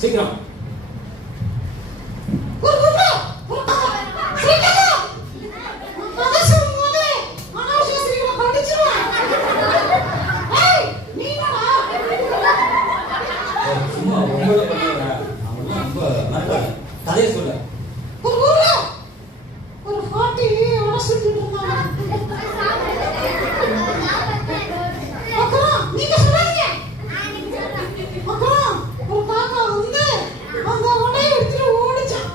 சீக்கிரம். சும்மா உங்களை பண்ணுற அவன் ரொம்ப நல்ல கதையை சொல்ல. ஒரு பாட்டி வடசுட்டு இருந்தாங்க. அப்புறம் நீங்க சொல்லாதீங்க. அப்புறம் ஒரு காக்கா வந்து அந்த உடையை எடுத்துட்டு ஓடிச்சான்.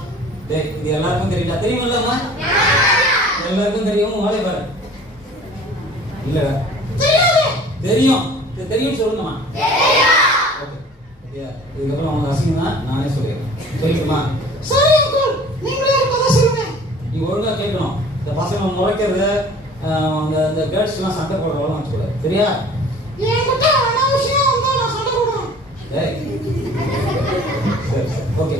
டேய், இது எல்லாருக்கும் தெரியுதா? தெரியுமில்லம்மா? எல்லாருக்கும் தெரியும். வாழை பாரு. இல்ல தெரியாது. தெரியும். இது தெரியும் சொல்லுங்கம்மா. ஓகே. ஓகே. இதுக்கப்புறம் அவங்க அசிங்கமா நானே சொல்லிடுறேன். சொல்லிட்டுமா? சரி அங்கிள், நீங்களே ஒரு கதை சொல்லுங்க. நீ ஒழுங்கா கேட்கணும். இந்த பசங்க முறைக்கிறது அந்த கேர்ள்ஸ்லாம் சண்டை போடுறவங்க வச்சுக்கூடாது. சரியா? என்கிட்ட அனாவசியம் வந்தா நான் சண்டை போடுவேன். டேய். சரி சரி. ஓகே.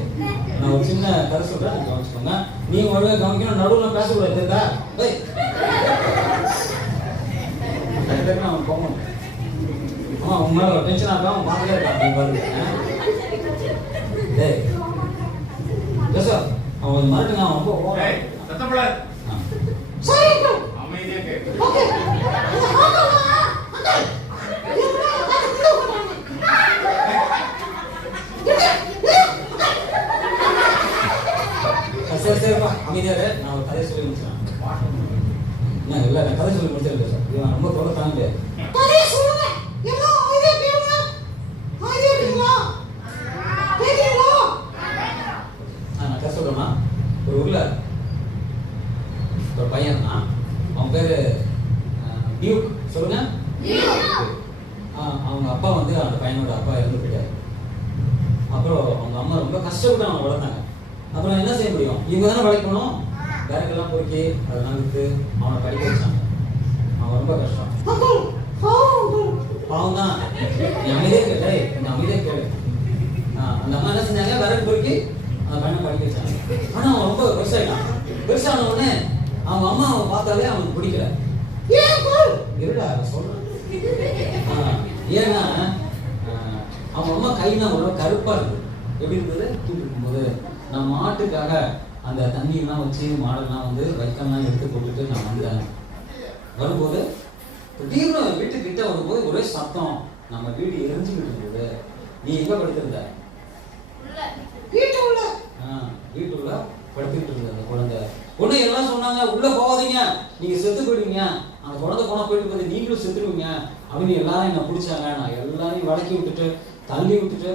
நான் ஒரு சின்ன கதை சொல்றேன், நீங்க கவனிச்சுக்கோங்க. நீங்க ஒழுங்கா கவனிக்கணும், நடுவில் பேசக்கூடாது. தெரியுதா? டேய். அவன் போகணும். உன் மேல ஒரு டென்ஷன் ஆகும், அவன் பார்த்துட்டே இருக்கா அப்படின்னு பாருங்க. டேய் பேச அவன் மறுட்டுங்க, அவன் ரொம்ப டேய் சத்தப்படாத. சரி அங்கிள். அமைதியா கேளு. ஓகே. இந்த காக்காவா அங்கிள் இவங்க காக்கா கிட்ட போறாங்க. சரி சரிப்பா, அமைதியா இரு. நான் ஒரு கதை சொல்லி முடிச்சேன். என்ன இல்லை, நான் கதை சொல்லி முடிச்சிருக்கேன் சார். இவன் ரொம்ப தொலை தாங்க முடியாது. கதையை சொல்லுங்க. எல்லாம் அமைதியா கேளுங்க. அமைதியா இருக்கீங்களா? கேக்குறீங்களா? நான் கதை சொல்றேன்னா, ஒரு ஊர்ல ஒரு பையன் இருந்தான். அவன் பேரு டியூக். சொல்லுங்க. அவங்க அப்பா வந்து அந்த பையனோட அப்பா இறந்து போயிட்டாரு. அப்புறம் அவங்க அம்மா ரொம்ப கஷ்டப்பட்டு அவனை வளர்த்தாங்க. அப்புறம் என்ன செய்ய முடியும்? இவங்க தானே வளைக்கணும். பேரெல்லாம் பொறுக்கி அதெல்லாம் விட்டு அவனை படிக்க வச்சாங்க. அவன் ரொம்ப கஷ்டம். அங்கிள் பாவம் தான். நீ அமைதியே கேளு, நீ அமைதியே கேளு. அந்த அம்மா என்ன செஞ்சாங்க? விறகு பொறுக்கி அந்த பையனை படிக்க வச்சாங்க. ஆனா அவன் ரொம்ப பெருசாயிட்டான். பெருசான உடனே அவங்க அம்மா அவன் பார்த்தாலே அவனுக்கு பிடிக்கல. ஏன் அங்கிள்? இருடா சொல்றேன். ஏன்னா அவங்க அம்மா கைனா ஒரு கருப்பா இருக்குது. எப்படி இருக்குது? தூக்கிட்டு இருக்கும்போது நான் மாட்டுக்காக அந்த தண்ணியெல்லாம் வச்சு மாடெல்லாம் வந்து வைக்கம்லாம் எடுத்து போட்டுட்டு நான் வந்தேன். வரும்போது திடீர்னு வீட்டுக்கிட்ட வரும்போது ஒரே சத்தம். நம்ம வீடு எரிஞ்சுக்கிட்டு இருந்தது. நீ எங்க படுத்திருந்த? வீட்டுக்குள்ள. வீட்டுக்குள்ள படுத்துக்கிட்டு இருந்தது அந்த குழந்தை. உடனே எல்லாம் சொன்னாங்க, உள்ள போகாதீங்க, நீங்க செத்து போயிடுவீங்க, அந்த குழந்தை போனா போயிட்டு போது நீங்களும் செத்துடுவீங்க அப்படின்னு எல்லாரும் என்ன பிடிச்சாங்க. நான் எல்லாரையும் வடக்கி விட்டுட்டு தள்ளி விட்டுட்டு